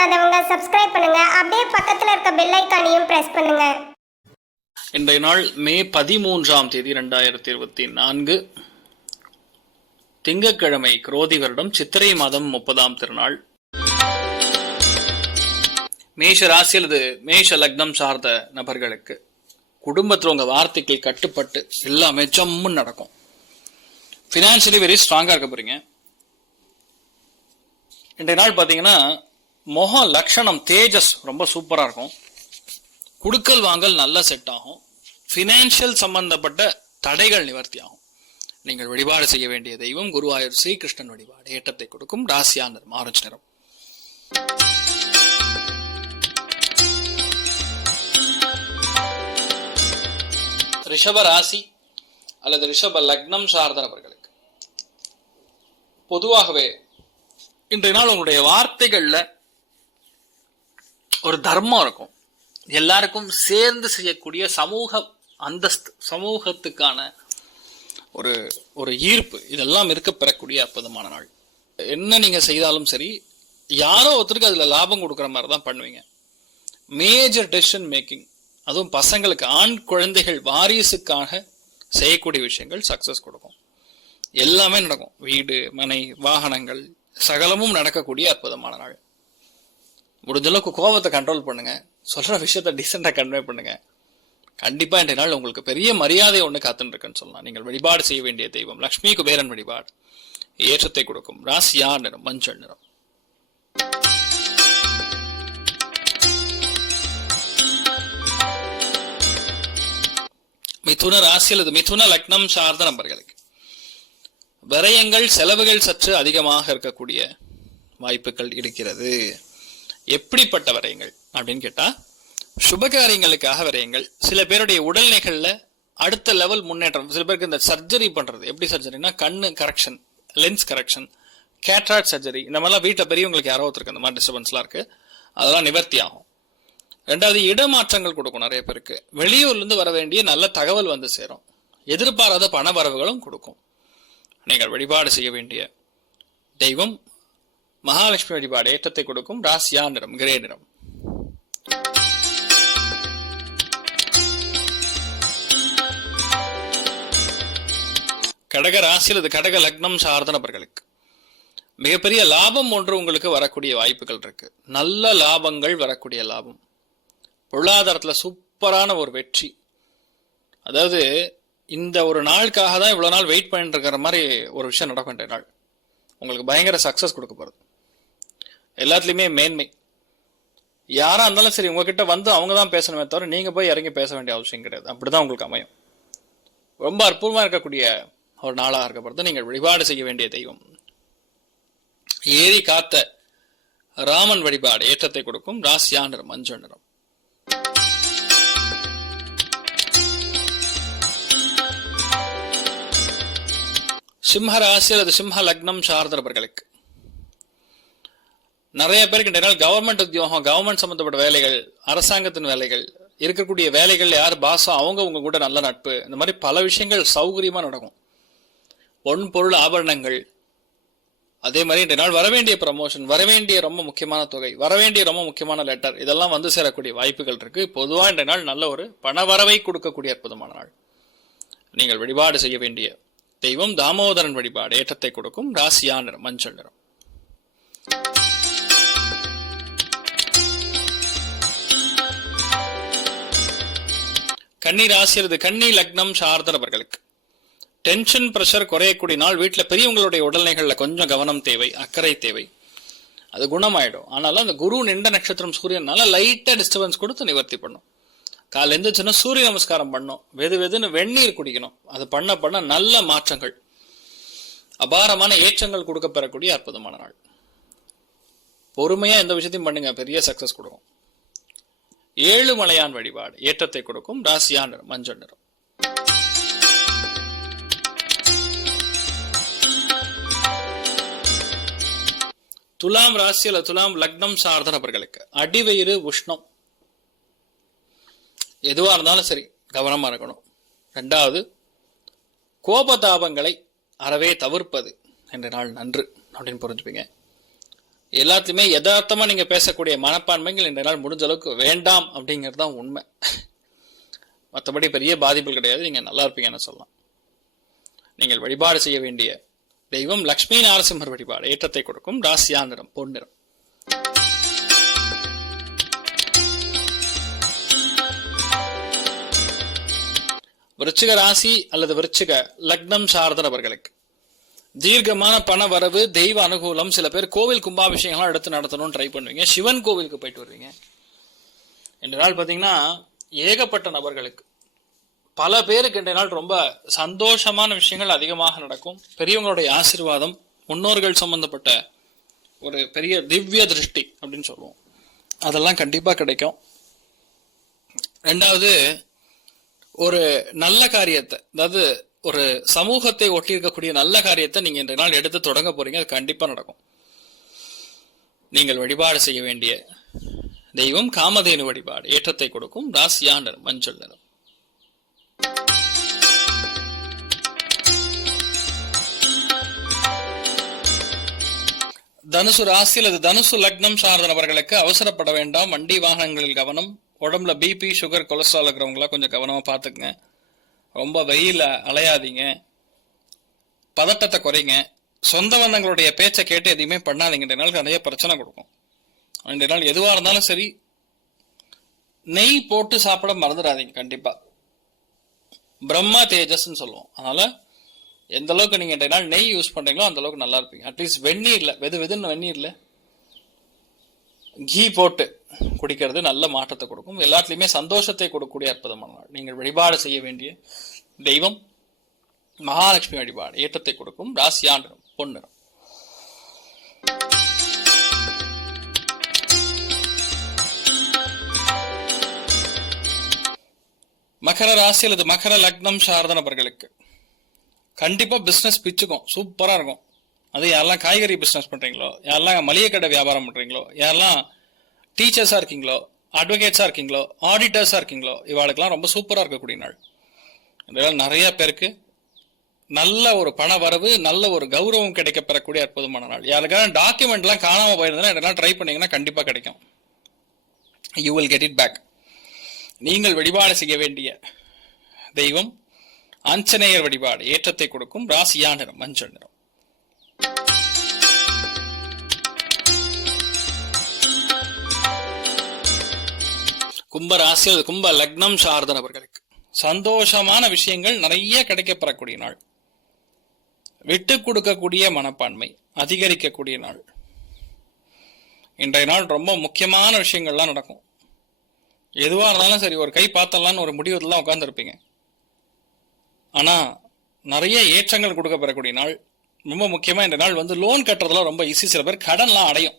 பண்ணாதவங்க சப்ஸ்கிரைப் பண்ணுங்க. அப்படியே பக்கத்துல இருக்க பெல் ஐக்கானையும் பிரஸ் பண்ணுங்க. இன்றைய நாள் மே பதிமூன்றாம் தேதி ரெண்டாயிரத்தி இருபத்தி நான்கு. திங்கக்கிழமை குரோதி வருடம் சித்திரை மாதம் முப்பதாம் திருநாள். மேஷ ராசி அல்லது மேஷ லக்னம் சார்ந்த நபர்களுக்கு குடும்பத்தில் உங்க வார்த்தைக்கு கட்டுப்பட்டு எல்லாமே ஜம்முன்னு நடக்கும். ஃபினான்ஷியலி வெரி ஸ்ட்ராங்காக இருக்க போறீங்க. இன்றைய நாள் பார்த்தீங்கன்னா முக லட்சணம் தேஜஸ் ரொம்ப சூப்பரா இருக்கும். குடுக்கல் வாங்கல் நல்லா செட் ஆகும். ஃபினான்ஷியல் சம்பந்தப்பட்ட தடைகள் நிவர்த்தி ஆகும் நீங்கள் வழிபாடு செய்ய வேண்டிய தெய்வம் குருவாயூர் ஸ்ரீகிருஷ்ணன் வழிபாடு. ஏற்றத்தை கொடுக்கும் ராசியா நிறம் ஆரஞ்சு நிறம். ரிஷப ராசி அல்லது ரிஷப லக்னம் சார்ந்த நபர்களுக்கு பொதுவாகவே இன்றைய நாள் உங்களுடைய வார்த்தைகள்ல ஒரு தர்மம் இருக்கும். எல்லாருக்கும் சேர்ந்து செய்யக்கூடிய சமூக அந்தஸ்து சமூகத்துக்கான ஒரு ஒரு ஈர்ப்பு இதெல்லாம் இருக்க பெறக்கூடிய அற்புதமான நாள். என்ன நீங்கள் செய்தாலும் சரி யாரோ ஒருத்தருக்கு அதில் லாபம் கொடுக்குற மாதிரி தான் பண்ணுவீங்க. மேஜர் டெசிஷன் மேக்கிங் அதுவும் பசங்களுக்கு ஆண் குழந்தைகள் வாரிசுக்காக செய்யக்கூடிய விஷயங்கள் சக்ஸஸ் கொடுக்கும். எல்லாமே நடக்கும். வீடு மனை வாகனங்கள் சகலமும் நடக்கக்கூடிய அற்புதமான நாள். முடிஞ்சளவுக்கு கோபத்தை கண்ட்ரோல் பண்ணுங்க. சொல்ற விஷயத்த டீசெண்டாக கன்வே பண்ணுங்க. கண்டிப்பா இன்றைய நாள் உங்களுக்கு பெரிய மரியாதை ஒன்று காத்துன்னு இருக்குன்னு சொல்லலாம். நீங்கள் வழிபாடு செய்ய வேண்டிய தெய்வம். லக்ஷ்மி குபேரன் வழிபாடு. ஏற்றத்தை கொடுக்கும். ராசியா நிறம்? மஞ்சள் நிறம். மிதுன ராசி அல்லது மிதுன லக்னம் சார்ந்த நபர்களுக்கு. விரயங்கள் செலவுகள் சற்று அதிகமாக இருக்கக்கூடிய வாய்ப்புகள் இருக்கிறது. எப்படிப்பட்ட வரையங்கள் அப்படின்னு கேட்டா சுபகாரியங்களுக்காக வரையங்கள். சில பேருடைய உடல்நிலைகள்ல அடுத்த லெவல் முன்னேற்றம் சில பேருக்கு இந்த சர்ஜரி பண்றது. எப்படி சர்ஜரினா கண்ணு correction lens correction cataract surgery இந்த மாதிரிலாம் வீட்டில் பெரியவங்களுக்கு யாரோ ஒருத்தருக்கு இந்த மாதிரி டிஸ்டர்பன்ஸ்லாம் இருக்கு. அதெல்லாம் நிவர்த்தி ஆகும். ரெண்டாவது இடமாற்றங்கள் கொடுக்கும் நிறைய பேருக்கு. வெளியூர்லேருந்து வர வேண்டிய நல்ல தகவல் வந்து சேரும். எதிர்பாராத பண வரவுகளும் கொடுக்கும். நீங்கள் வழிபாடு செய்ய வேண்டிய தெய்வம் மகாலட்சுமி வழிபாடு ஏற்றத்தை கொடுக்கும் ராசியா நிறம் கிரே நிறம். கடக ராசி அல்லது கடக லக்னம் சார்ந்த நபர்களுக்கு. மிகப்பெரிய லாபம் ஒன்று உங்களுக்கு வரக்கூடிய வாய்ப்புகள் இருக்கு. நல்ல லாபங்கள் வரக்கூடிய லாபம். பொருளாதாரத்தில் சூப்பரான ஒரு வெற்றி. அதாவது இந்த ஒரு நாளுக்காக தான் இவ்வளோ நாள் வெயிட் பண்ணிட்டு இருக்கிற மாதிரி ஒரு விஷயம் நடக்கும் நாள். உங்களுக்கு பயங்கர சக்ஸஸ் கொடுக்க போகிறது எல்லாத்துலேயுமே மேன்மை. யாராக இருந்தாலும் சரி உங்ககிட்ட வந்து அவங்க தான் பேசணுமே தவிர நீங்கள் போய் இறங்கி பேச வேண்டிய அவசியம் கிடையாது. அப்படி தான் உங்களுக்கு அமையும். ரொம்ப அற்புதமாக இருக்கக்கூடிய ஒரு நாளாக இருக்கப்படுறது நீங்கள் வழிபாடு செய்ய வேண்டிய தெய்வம். ஏறி காத்த ராமன் வழிபாடு ஏற்றத்தை கொடுக்கும் ராசியா நிறம் மஞ்சள் நிறம் சிம்ம ராசி அல்லது சிம்ம லக்னம் சார்ந்தவர்களுக்கு நிறைய பேருக்கு நிறைய நாள் கவர்மெண்ட் உத்தியோகம் கவர்மெண்ட் சம்பந்தப்பட்ட வேலைகள் அரசாங்கத்தின் வேலைகள் இருக்கக்கூடிய வேலைகள் யார் பாசம் அவங்க உங்க கூட நல்ல நட்பு. இந்த மாதிரி பல விஷயங்கள் சௌகரியமா நடக்கும். ஒன் பொருள் ஆபரணங்கள். அதே மாதிரி இன்றைய நாள் வரவேண்டிய ப்ரமோஷன் வரவேண்டிய ரொம்ப முக்கியமான தொகை வரவேண்டிய ரொம்ப முக்கியமான லெட்டர் இதெல்லாம் வந்து சேரக்கூடிய வாய்ப்புகள் இருக்கு. பொதுவாக இன்றைய நாள் நல்ல ஒரு பண வரவை கொடுக்கக்கூடிய அற்புதமான நாள். நீங்கள் வழிபாடு செய்ய வேண்டிய தெய்வம் தாமோதரன் வழிபாடு ஏற்றத்தை கொடுக்கும் ராசியா நிறம் மஞ்சள் நிறம். கன்னி ராசி கன்னி லக்னம் சார்ந்தவர்களுக்கு டென்ஷன் ப்ரெஷர் குறையக்கூடிய நாள் வீட்டில் பெரியவங்களுடைய உடல்நிலைகளில் கொஞ்சம் கவனம் தேவை அக்கறை தேவை. அது குணமாயிடும். ஆனாலும் அந்த குரு நின்ற நட்சத்திரம் சூரியனால லைட்டாக டிஸ்டர்பன்ஸ் கொடுத்து நிவர்த்தி பண்ணும். காலை எந்திரிச்சுன்னா சூரிய நமஸ்காரம் பண்ணும். வெது வெதுன்னு வெந்நீர் குடிக்கணும். அது பண்ண பண்ண நல்ல மாற்றங்கள். அபாரமான ஏற்றங்கள் கொடுக்க பெறக்கூடிய அற்புதமான நாள். பொறுமையாக எந்த விஷயத்தையும் பண்ணுங்க. பெரிய சக்ஸஸ் கொடுக்கும். ஏழு மலையான் வழிபாடு ஏற்றத்தை கொடுக்கும் ராசியா நிறம் மஞ்சள் நிறம். துலாம் ராசி அல்ல துலாம் லக்னம் சார்ந்த நபர்களுக்கு அடிவயிறு உஷ்ணம். எதுவாக இருந்தாலும் சரி கவனமாக இருக்கணும். ரெண்டாவது கோபதாபங்களை அறவே தவிர்ப்பது. என்ற நாள் நன்று அப்படின்னு புரிஞ்சுப்பீங்க. எல்லாத்தையுமே யதார்த்தமாக நீங்கள் பேசக்கூடிய மனப்பான்மைகள் இந்த நாள் முடிஞ்ச அளவுக்கு வேண்டாம் அப்படிங்கிறது தான் உண்மை. மற்றபடி பெரிய பாதிப்புகள் கிடையாது. நீங்கள் நல்லா இருப்பீங்கன்னு சொல்லலாம். நீங்கள் வழிபாடு செய்ய வேண்டிய தெய்வம் லக்ஷ்மி நாரசிம்மர் வழிபாடு. ஏற்றத்தை கொடுக்கும் ராசியாந்திரம் பொன்னிறம். விருச்சிக ராசி அல்லது விருச்சிக லக்னம் சார்ந்த நபர்களுக்கு தீர்க்கமான பண வரவு தெய்வ அனுகூலம் சில பேர் கோவில் கும்பாபிஷேகம்லாம் எடுத்து நடத்தணும்னு ட்ரை பண்ணுவீங்க. சிவன் கோவிலுக்கு போயிட்டு வருவீங்க. இந்த நாள் பார்த்தீங்கன்னா ஏகப்பட்ட நபர்களுக்கு பல பேருக்கு இன்றைய நாள் ரொம்ப சந்தோஷமான விஷயங்கள் அதிகமாக நடக்கும். பெரியவங்களுடைய ஆசீர்வாதம் முன்னோர்கள் சம்பந்தப்பட்ட ஒரு பெரிய திவ்ய திருஷ்டி அப்படின்னு சொல்லுவோம். அதெல்லாம் கண்டிப்பாக கிடைக்கும். ரெண்டாவது ஒரு நல்ல காரியத்தை அதாவது ஒரு சமூகத்தை ஒட்டி இருக்கக்கூடிய நல்ல காரியத்தை நீங்க இன்றைய நாள் எடுத்து தொடங்க போறீங்க. அது கண்டிப்பா நடக்கும். நீங்கள் வழிபாடு செய்ய வேண்டிய தெய்வம் காமதேனு வழிபாடு. ஏற்றத்தை கொடுக்கும் ராசியா நிறம் மஞ்சள் நிறம். தனுசு ராசி அல்லது தனுசு லக்னம் சார்ந்த நபர்களுக்கு அவசரப்பட வேண்டாம். வண்டி வாகனங்களில் கவனம். உடம்புல பிபி சுகர் கொலஸ்ட்ரால் இருக்கிறவங்களா கொஞ்சம் கவனமா பார்த்துக்குங்க. ரொம்ப வெயில அலையாதீங்க. பதட்டத்தை குறைங்க. சொந்த பந்தங்களுடைய பேச்சை கேட்டு எதையுமே பண்ணாதீங்க. ரெண்டு நாள் நிறைய பிரச்சனை கொடுக்கும். ரெண்டு நாள் எதுவாக இருந்தாலும் சரி நெய் போட்டு சாப்பிட மறந்துடாதீங்க கண்டிப்பாக பிரம்மா தேஜஸ்ன்னு சொல்லுவோம். அதனால எந்த அளவுக்கு நீங்கள் ரெண்டு நாள் நெய் யூஸ் பண்ணுறீங்களோ அந்த அளவுக்கு நல்லா இருப்பீங்க. அட்லீஸ்ட் வெந்நீர்ல வெது வெதுன்னு வெந்நீர்ல கீ போட்டு குடிக்கிறது நல்ல மாற்றத்தை கொடுக்கும். எல்லாத்துலேயுமே சந்தோஷத்தை கொடுக்கக்கூடிய அற்புதமான நாள். நீங்கள் வழிபாடு செய்ய வேண்டிய தெய்வம் மகாலட்சுமி வழிபாடு ஏற்றத்தை கொடுக்கும். ராசியாண்டிரம் பொண்ணு மகர ராசி அல்லது மகர லக்னம் சார்ந்த நபர்களுக்கு கண்டிப்பாக பிஸ்னஸ் பிச்சுக்கும். சூப்பராக இருக்கும். அது யாரெல்லாம் காய்கறி பிஸ்னஸ் பண்ணுறீங்களோ யாரெல்லாம் மளிகை கடை வியாபாரம் பண்ணுறீங்களோ யாரெல்லாம் டீச்சர்ஸாக இருக்கீங்களோ அட்வொகேட்ஸாக இருக்கீங்களோ ஆடிட்டர்ஸாக இருக்கீங்களோ இவாளுக்கெல்லாம் ரொம்ப சூப்பராக இருக்கக்கூடிய நாள். இதெல்லாம் நிறைய பேருக்கு நல்ல ஒரு பண வரவு நல்ல ஒரு கௌரவம் கிடைக்க பெறக்கூடிய அற்புதமான நாள். யாருக்கான டாக்குமெண்ட்லாம் காணாம போயிருந்தா இதெல்லாம் ட்ரை பண்ணீங்கன்னா கண்டிப்பாக கிடைக்கும். You will get it back நீங்கள் வழிபாடு செய்ய வேண்டிய தெய்வம் ஆஞ்சநேயர் வழிபாடு ஏற்றத்தை கொடுக்கும் ராசியா நிறம் மஞ்சள் நிறம். கும்ப ராசி கும்ப லக்னம் சார்ந்த நபர்களுக்கு. சந்தோஷமான விஷயங்கள் நிறைய கிடைக்கப்பெறக்கூடிய நாள். விட்டு கொடுக்கக்கூடிய மனப்பான்மை அதிகரிக்கக்கூடிய நாள். இன்றைய நாள் ரொம்ப முக்கியமான விஷயங்கள்லாம் நடக்கும். எதுவாக இருந்தாலும் சரி ஒரு கை பார்த்தலான்னு ஒரு முடிவுலாம் உட்காந்துருப்பீங்க ஆனால் நிறைய ஏற்றங்கள் கொடுக்கப்பெறக்கூடிய நாள். ரொம்ப முக்கியமாக இந்த நாள் வந்து லோன் கட்டுறதுலாம் ரொம்ப ஈஸி சில பேர் கடன்லாம் அடையும்.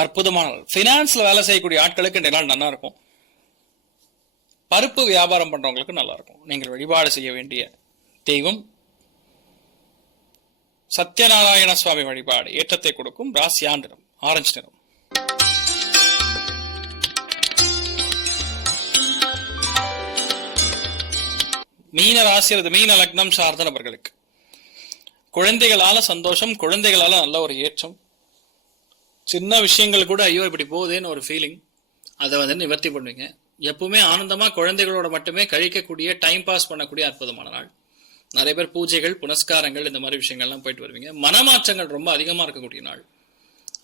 அற்புதமான நாள் ஃபினான்ஸ்ல வேலை செய்யக்கூடிய ஆட்களுக்கு இந்த நாள் நல்லா இருக்கும். பருப்பு வியாபாரம் பண்றவங்களுக்கு நல்லா இருக்கும். நீங்கள் வழிபாடு செய்ய வேண்டிய தெய்வம் சத்யநாராயண சுவாமி வழிபாடு ஏற்றத்தை கொடுக்கும் ராசியா நிறம் ஆரஞ்சு நிறம். மீன ராசி அல்லது மீன லக்னம் சார்ந்த நபர்களுக்கு குழந்தைகளால சந்தோஷம் குழந்தைகளால நல்ல ஒரு ஏற்றம் சின்ன விஷயங்கள் கூட ஐயோ இப்படி போகுதேன்னு ஒரு ஃபீலிங் அதை வந்து நிவர்த்தி பண்ணுவீங்க. எப்பவுமே ஆனந்தமாக குழந்தைகளோட மட்டுமே கழிக்கக்கூடிய டைம் பாஸ் பண்ணக்கூடிய அற்புதமான நாள். நிறைய பேர் பூஜைகள் புனஸ்காரங்கள் இந்த மாதிரி விஷயங்கள்லாம் போயிட்டு வருவீங்க. மனமாற்றங்கள் ரொம்ப அதிகமாக இருக்கக்கூடிய நாள்.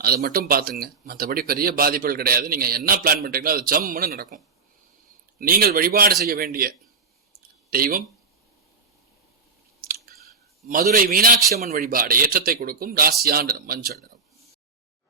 அதை மட்டும் பார்த்துங்க. மற்றபடி பெரிய பாதிப்புகள் கிடையாது. நீங்கள் என்ன பிளான் பண்ணுறீங்களோ அது ஜம்முன்னு நடக்கும். நீங்கள் வழிபாடு செய்ய வேண்டிய தெய்வம் மதுரை மீனாட்சி அம்மன் வழிபாடு ஏற்றத்தை கொடுக்கும் ராசியாண்டன் மஞ்சள்.